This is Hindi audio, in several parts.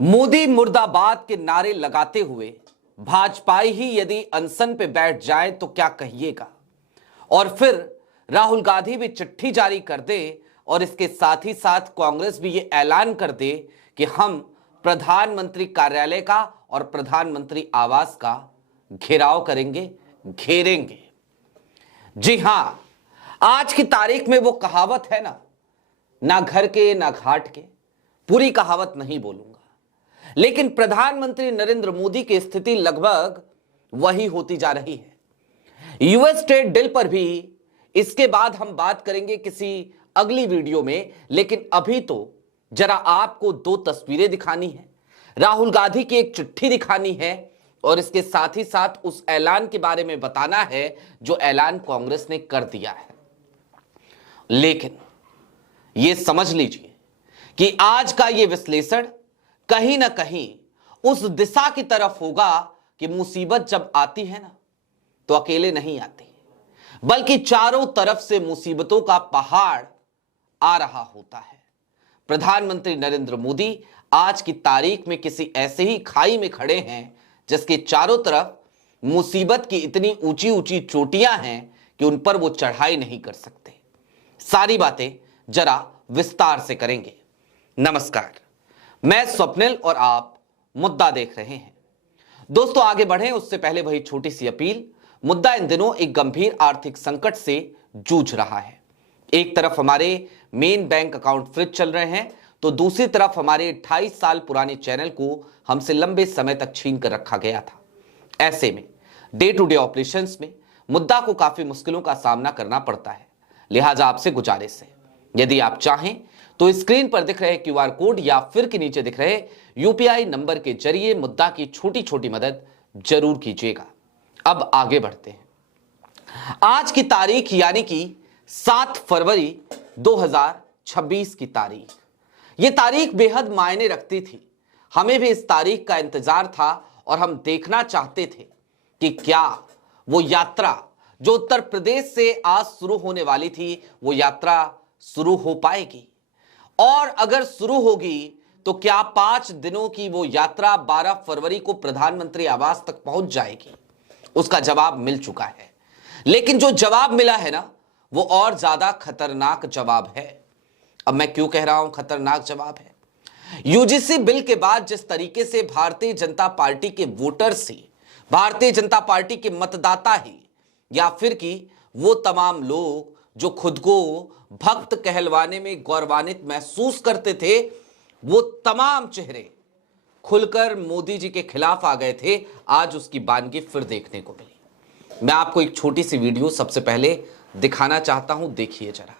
मोदी मुर्दाबाद के नारे लगाते हुए भाजपाई ही यदि अनशन पे बैठ जाए तो क्या कहिएगा। और फिर राहुल गांधी भी चिट्ठी जारी कर दे और इसके साथ ही साथ कांग्रेस भी ये ऐलान कर दे कि हम प्रधानमंत्री कार्यालय का और प्रधानमंत्री आवास का घेराव करेंगे, घेरेंगे। जी हां, आज की तारीख में वो कहावत है ना घर के ना घाट के, पूरी कहावत नहीं बोलूंगा, लेकिन प्रधानमंत्री नरेंद्र मोदी की स्थिति लगभग वही होती जा रही है। यूएस ट्रेड डील पर भी इसके बाद हम बात करेंगे किसी अगली वीडियो में, लेकिन अभी तो जरा आपको दो तस्वीरें दिखानी है, राहुल गांधी की एक चिट्ठी दिखानी है और इसके साथ ही साथ उस ऐलान के बारे में बताना है जो ऐलान कांग्रेस ने कर दिया है। लेकिन यह समझ लीजिए कि आज का यह विश्लेषण कहीं ना कहीं उस दिशा की तरफ होगा कि मुसीबत जब आती है ना तो अकेले नहीं आती, बल्कि चारों तरफ से मुसीबतों का पहाड़ आ रहा होता है। प्रधानमंत्री नरेंद्र मोदी आज की तारीख में किसी ऐसे ही खाई में खड़े हैं जिसके चारों तरफ मुसीबत की इतनी ऊंची ऊंची चोटियां हैं कि उन पर वो चढ़ाई नहीं कर सकते। सारी बातें जरा विस्तार से करेंगे। नमस्कार, मैं स्वप्निल और आप मुद्दा देख रहे हैं। दोस्तों, आगे बढ़ें उससे पहले वही छोटी सी अपील। मुद्दा इन दिनों एक गंभीर आर्थिक संकट से जूझ रहा है। एक तरफ हमारे मेन बैंक अकाउंट फ्रीज चल रहे हैं तो दूसरी तरफ हमारे 28 साल पुराने चैनल को हमसे लंबे समय तक छीन कर रखा गया था। ऐसे में डे टू डे ऑपरेशंस में मुद्दा को काफी मुश्किलों का सामना करना पड़ता है। लिहाजा आपसे गुजारिश है, यदि आप चाहें तो स्क्रीन पर दिख रहे क्यूआर कोड या फिर के नीचे दिख रहे यूपीआई नंबर के जरिए मुद्दा की छोटी छोटी मदद जरूर कीजिएगा। अब आगे बढ़ते हैं। आज की तारीख यानी कि 7 फरवरी 2026 की तारीख, यह तारीख बेहद मायने रखती थी। हमें भी इस तारीख का इंतजार था और हम देखना चाहते थे कि क्या वो यात्रा जो उत्तर प्रदेश से आज शुरू होने वाली थी वो यात्रा शुरू हो पाएगी, और अगर शुरू होगी तो क्या 5 दिनों की वो यात्रा 12 फरवरी को प्रधानमंत्री आवास तक पहुंच जाएगी। उसका जवाब मिल चुका है, लेकिन जो जवाब मिला है ना वो और ज्यादा खतरनाक जवाब है। अब मैं क्यों कह रहा हूं खतरनाक जवाब है? यूजीसी बिल के बाद जिस तरीके से भारतीय जनता पार्टी के वोटर्स ही, भारतीय जनता पार्टी के मतदाता ही, या फिर कि वो तमाम लोग जो खुद को भक्त कहलवाने में गौरवान्वित महसूस करते थे, वो तमाम चेहरे खुलकर मोदी जी के खिलाफ आ गए थे। आज उसकी बानगी फिर देखने को मिली। मैं आपको एक छोटी सी वीडियो सबसे पहले दिखाना चाहता हूं, देखिए जरा।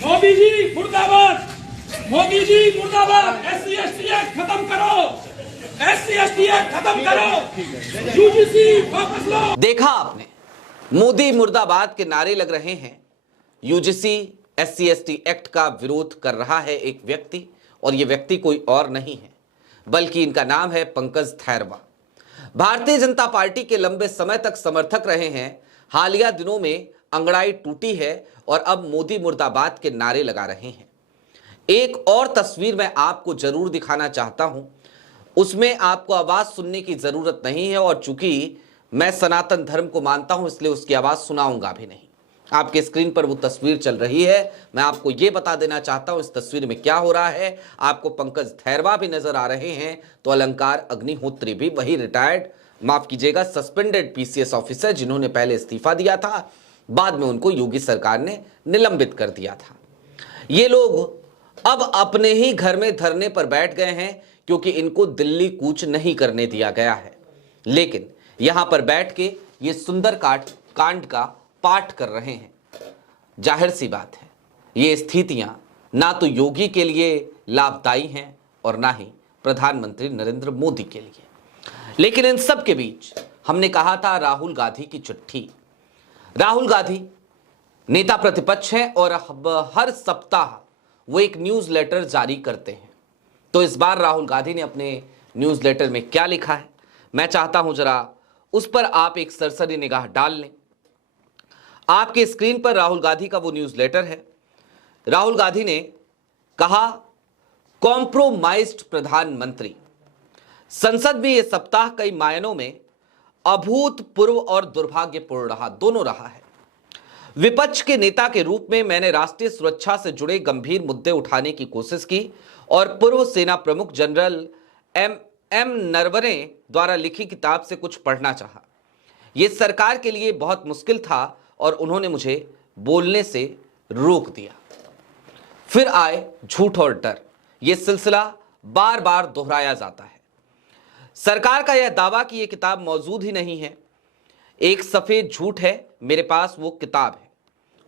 मोदी जी मुर्दाबाद, मोदी जी मुर्दाबाद। एससी एसटी एक्ट खत्म करो, एससी एसटी एक्ट खत्म करो, यूजीसी वापस लो। देखा आपने, मोदी मुर्दाबाद के नारे लग रहे हैं। यूजीसी एससी एसटी एक्ट का विरोध कर रहा है एक व्यक्ति, और यह व्यक्ति कोई और नहीं है बल्कि इनका नाम है पंकज थैरवा। भारतीय जनता पार्टी के लंबे समय तक समर्थक रहे हैं। हालिया दिनों में अंगड़ाई टूटी है और अब मोदी मुर्दाबाद के नारे लगा रहे हैं। एक और तस्वीर मैं आपको जरूर दिखाना चाहता हूं, उसमें आपको आवाज सुनने की जरूरत नहीं है, और चूंकि मैं सनातन धर्म को मानता हूं इसलिए उसकी आवाज सुनाऊंगा भी नहीं। आपके स्क्रीन पर वो तस्वीर चल रही है। मैं आपको यह बता देना चाहता हूं इस तस्वीर में क्या हो रहा है। आपको पंकज थैरवा भी नजर आ रहे हैं तो अलंकार अग्निहोत्री भी, वही रिटायर्ड, माफ कीजिएगा सस्पेंडेड पीसीएस ऑफिसर जिन्होंने पहले इस्तीफा दिया था, बाद में उनको योगी सरकार ने निलंबित कर दिया था। ये लोग अब अपने ही घर में धरने पर बैठ गए हैं क्योंकि इनको दिल्ली कूच नहीं करने दिया गया है, लेकिन यहां पर बैठ के ये सुंदर कांड का पाठ कर रहे हैं। जाहिर सी बात है ये स्थितियां ना तो योगी के लिए लाभदायी हैं और ना ही प्रधानमंत्री नरेंद्र मोदी के लिए। लेकिन इन सब के बीच हमने कहा था राहुल गांधी की चिट्ठी। राहुल गांधी नेता प्रतिपक्ष हैं और हर सप्ताह वो एक न्यूज़लेटर जारी करते हैं। तो इस बार राहुल गांधी ने अपने न्यूज़लेटर में क्या लिखा है, मैं चाहता हूं जरा उस पर आप एक सरसरी निगाह डाल लें। आपके स्क्रीन पर राहुल गांधी का वो न्यूज़लेटर है। राहुल गांधी ने कहा, कॉम्प्रोमाइज्ड प्रधानमंत्री। संसद में यह सप्ताह कई मायनों में अभूतपूर्व और दुर्भाग्यपूर्ण रहा, दोनों रहा है। विपक्ष के नेता के रूप में मैंने राष्ट्रीय सुरक्षा से जुड़े गंभीर मुद्दे उठाने की कोशिश की और पूर्व सेना प्रमुख जनरल एम नरवणे द्वारा लिखी किताब से कुछ पढ़ना चाहा। यह सरकार के लिए बहुत मुश्किल था और उन्होंने मुझे बोलने से रोक दिया। फिर आए झूठ और डर। यह सिलसिला बार बार दोहराया जाता है। सरकार का यह दावा कि यह किताब मौजूद ही नहीं है एक सफेद झूठ है। मेरे पास वो किताब है,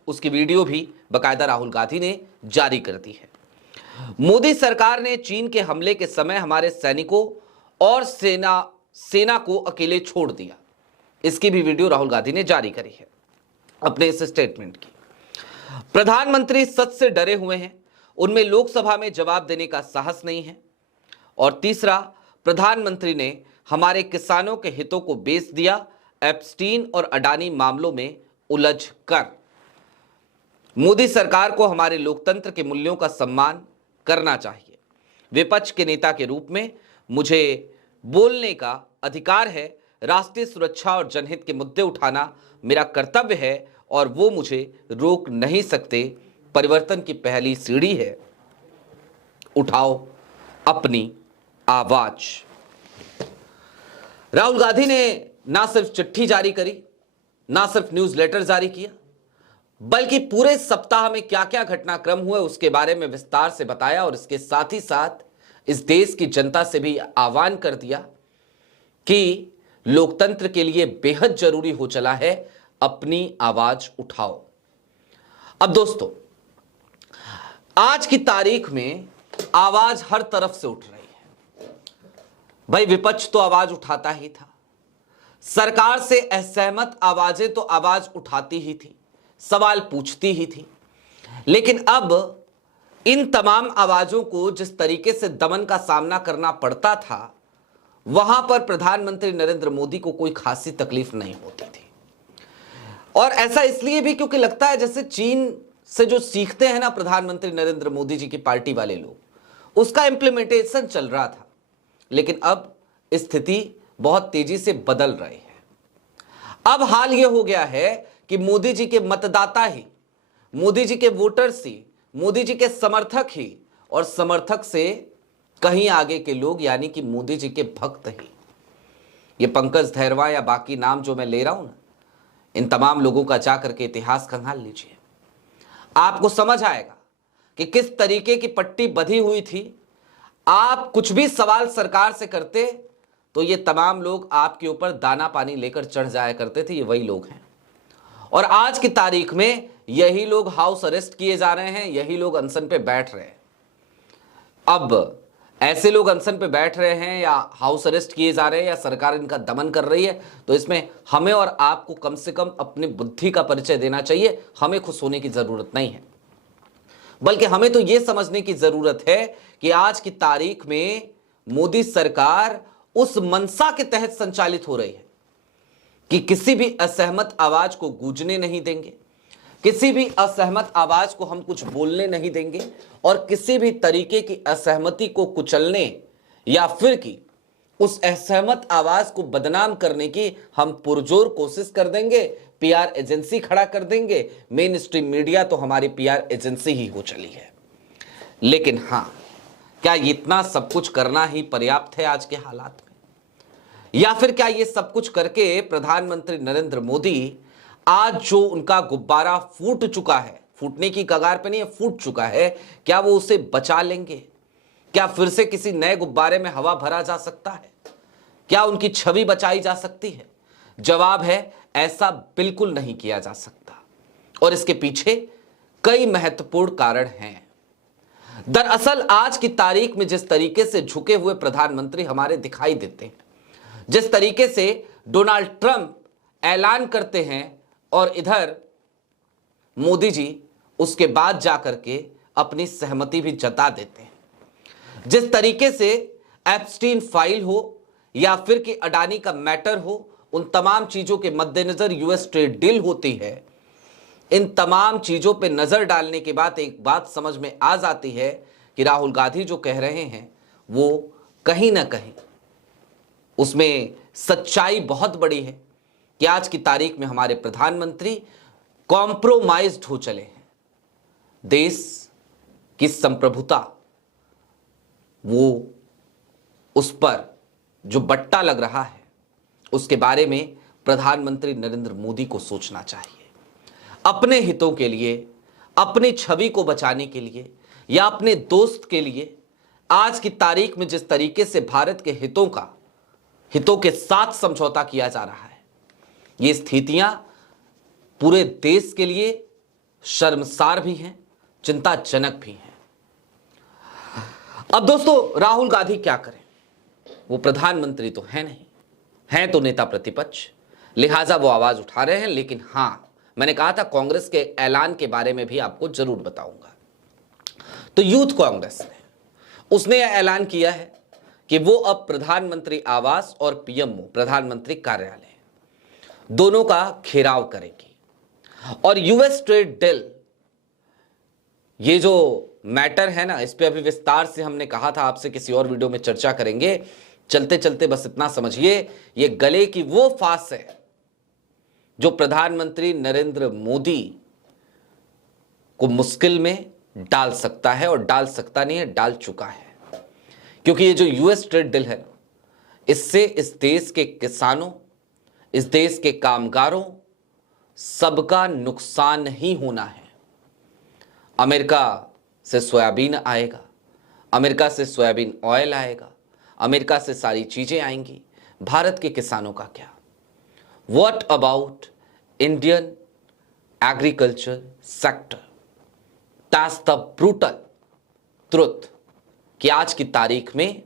उसकी वीडियो भी बाकायदा राहुल गांधी ने जारी कर दी है। मोदी सरकार ने चीन के हमले के समय हमारे सैनिकों और सेना को अकेले छोड़ दिया। इसकी भी वीडियो राहुल गांधी ने जारी करी है अपने इस स्टेटमेंट की। प्रधानमंत्री सच से डरे हुए हैं, उनमें लोकसभा में जवाब देने का साहस नहीं है। और तीसरा, प्रधानमंत्री ने हमारे किसानों के हितों को बेच दिया एप्स्टीन और अडानी मामलों में उलझ कर। मोदी सरकार को हमारे लोकतंत्र के मूल्यों का सम्मान करना चाहिए। विपक्ष के नेता के रूप में मुझे बोलने का अधिकार है। राष्ट्रीय सुरक्षा और जनहित के मुद्दे उठाना मेरा कर्तव्य है और वो मुझे रोक नहीं सकते। परिवर्तन की पहली सीढ़ी है, उठाओ अपनी आवाज। राहुल गांधी ने ना सिर्फ चिट्ठी जारी करी, ना सिर्फ न्यूज़लेटर जारी किया, बल्कि पूरे सप्ताह में क्या क्या घटनाक्रम हुए उसके बारे में विस्तार से बताया और इसके साथ ही साथ इस देश की जनता से भी आह्वान कर दिया कि लोकतंत्र के लिए बेहद जरूरी हो चला है अपनी आवाज उठाओ। अब दोस्तों, आज की तारीख में आवाज हर तरफ से उठ रही है। भाई, विपक्ष तो आवाज उठाता ही था, सरकार से असहमत आवाजें तो आवाज उठाती ही थी, सवाल पूछती ही थी, लेकिन अब इन तमाम आवाजों को जिस तरीके से दमन का सामना करना पड़ता था, वहां पर प्रधानमंत्री नरेंद्र मोदी को कोई खासी तकलीफ नहीं होती थी। और ऐसा इसलिए भी क्योंकि लगता है जैसे चीन से जो सीखते हैं ना प्रधानमंत्री नरेंद्र मोदी जी की पार्टी वाले लोग, उसका इंप्लीमेंटेशन चल रहा था। लेकिन अब स्थिति बहुत तेजी से बदल रही है। अब हाल यह हो गया है कि मोदी जी के मतदाता ही, मोदी जी के वोटर्स ही, मोदी जी के समर्थक ही और समर्थक से कहीं आगे के लोग यानी कि मोदी जी के भक्त ही, ये पंकज धैर्वा या बाकी नाम जो मैं ले रहा हूं ना, इन तमाम लोगों का जाकर के इतिहास खंगाल लीजिए, आपको समझ आएगा कि किस तरीके की पट्टी बंधी हुई थी। आप कुछ भी सवाल सरकार से करते तो ये तमाम लोग आपके ऊपर दाना पानी लेकर चढ़ जाया करते थे। ये वही लोग हैं और आज की तारीख में यही लोग हाउस अरेस्ट किए जा रहे हैं, यही लोग अनशन पे बैठ रहे हैं। अब ऐसे लोग अनशन पे बैठ रहे हैं या हाउस अरेस्ट किए जा रहे हैं या सरकार इनका दमन कर रही है, तो इसमें हमें और आपको कम से कम अपनी बुद्धि का परिचय देना चाहिए। हमें खुश होने की जरूरत नहीं है, बल्कि हमें तो यह समझने की जरूरत है कि आज की तारीख में मोदी सरकार उस मंशा के तहत संचालित हो रही है कि किसी भी असहमत आवाज को गूंजने नहीं देंगे, किसी भी असहमत आवाज को हम कुछ बोलने नहीं देंगे और किसी भी तरीके की असहमति को कुचलने या फिर कि उस असहमत आवाज को बदनाम करने की हम पुरजोर कोशिश कर देंगे। पीआर एजेंसी खड़ा कर देंगे। मेन स्ट्रीम मीडिया तो हमारी पीआर एजेंसी ही हो चली है। लेकिन हां, क्या इतना सब कुछ करना ही पर्याप्त है आज के हालात में, या फिर क्या ये सब कुछ करके प्रधानमंत्री नरेंद्र मोदी आज जो उनका गुब्बारा फूट चुका है, फूटने की कगार पे नहीं है, फूट चुका है, क्या वो उसे बचा लेंगे? क्या फिर से किसी नए गुब्बारे में हवा भरा जा सकता है? क्या उनकी छवि बचाई जा सकती है? जवाब है, ऐसा बिल्कुल नहीं किया जा सकता और इसके पीछे कई महत्वपूर्ण कारण हैं। दरअसल आज की तारीख में जिस तरीके से झुके हुए प्रधानमंत्री हमारे दिखाई देते हैं, जिस तरीके से डोनाल्ड ट्रंप ऐलान करते हैं और इधर मोदी जी उसके बाद जाकर के अपनी सहमति भी जता देते हैं, जिस तरीके से एप्स्टीन फाइल हो या फिर कि अडानी का मैटर हो, उन तमाम चीजों के मद्देनजर यूएस ट्रेड डील होती है, इन तमाम चीजों पे नजर डालने के बाद एक बात समझ में आ जाती है कि राहुल गांधी जो कह रहे हैं वो कहीं ना कहीं उसमें सच्चाई बहुत बड़ी है कि आज की तारीख में हमारे प्रधानमंत्री कॉम्प्रोमाइज्ड हो चले हैं। देश की संप्रभुता, वो उस पर जो बट्टा लग रहा है, उसके बारे में प्रधानमंत्री नरेंद्र मोदी को सोचना चाहिए। अपने हितों के लिए, अपनी छवि को बचाने के लिए या अपने दोस्त के लिए आज की तारीख में जिस तरीके से भारत के हितों के साथ समझौता किया जा रहा है, ये स्थितियां पूरे देश के लिए शर्मसार भी हैं, चिंताजनक भी हैं। अब दोस्तों, राहुल गांधी क्या करें? वो प्रधानमंत्री तो है नहीं, हैं तो नेता प्रतिपक्ष, लिहाजा वो आवाज उठा रहे हैं। लेकिन हां, मैंने कहा था कांग्रेस के ऐलान के बारे में भी आपको जरूर बताऊंगा। तो यूथ कांग्रेस उसने यह ऐलान किया है कि वो अब प्रधानमंत्री आवास और पीएमओ प्रधानमंत्री कार्यालय दोनों का घेराव करेगी। और यूएस ट्रेड डील, ये जो मैटर है ना, इस पे अभी विस्तार से हमने कहा था आपसे किसी और वीडियो में चर्चा करेंगे। चलते चलते बस इतना समझिए, ये गले की वो फांस है जो प्रधानमंत्री नरेंद्र मोदी को मुश्किल में डाल सकता है, और डाल सकता नहीं है, डाल चुका है। क्योंकि ये जो यूएस ट्रेड डील है, इससे इस देश के किसानों, इस देश के कामगारों, सबका नुकसान ही होना है। अमेरिका से सोयाबीन आएगा, अमेरिका से सोयाबीन ऑयल आएगा, अमेरिका से सारी चीजें आएंगी। भारत के किसानों का क्या? What about Indian agriculture sector? That's the brutal truth कि आज की तारीख में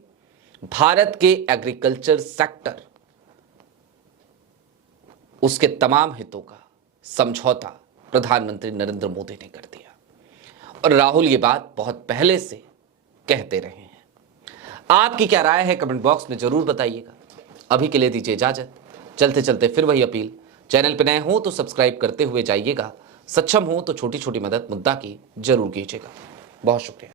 भारत के एग्रीकल्चर सेक्टर, उसके तमाम हितों का समझौता प्रधानमंत्री नरेंद्र मोदी ने कर दिया। और राहुल ये बात बहुत पहले से कहते रहे हैं। आपकी क्या राय है कमेंट बॉक्स में जरूर बताइएगा। अभी के लिए दीजिए इजाजत। चलते चलते फिर वही अपील, चैनल पर नए हो तो सब्सक्राइब करते हुए जाइएगा, सक्षम हो तो छोटी छोटी मदद मुद्दा की जरूर कीजिएगा। बहुत शुक्रिया।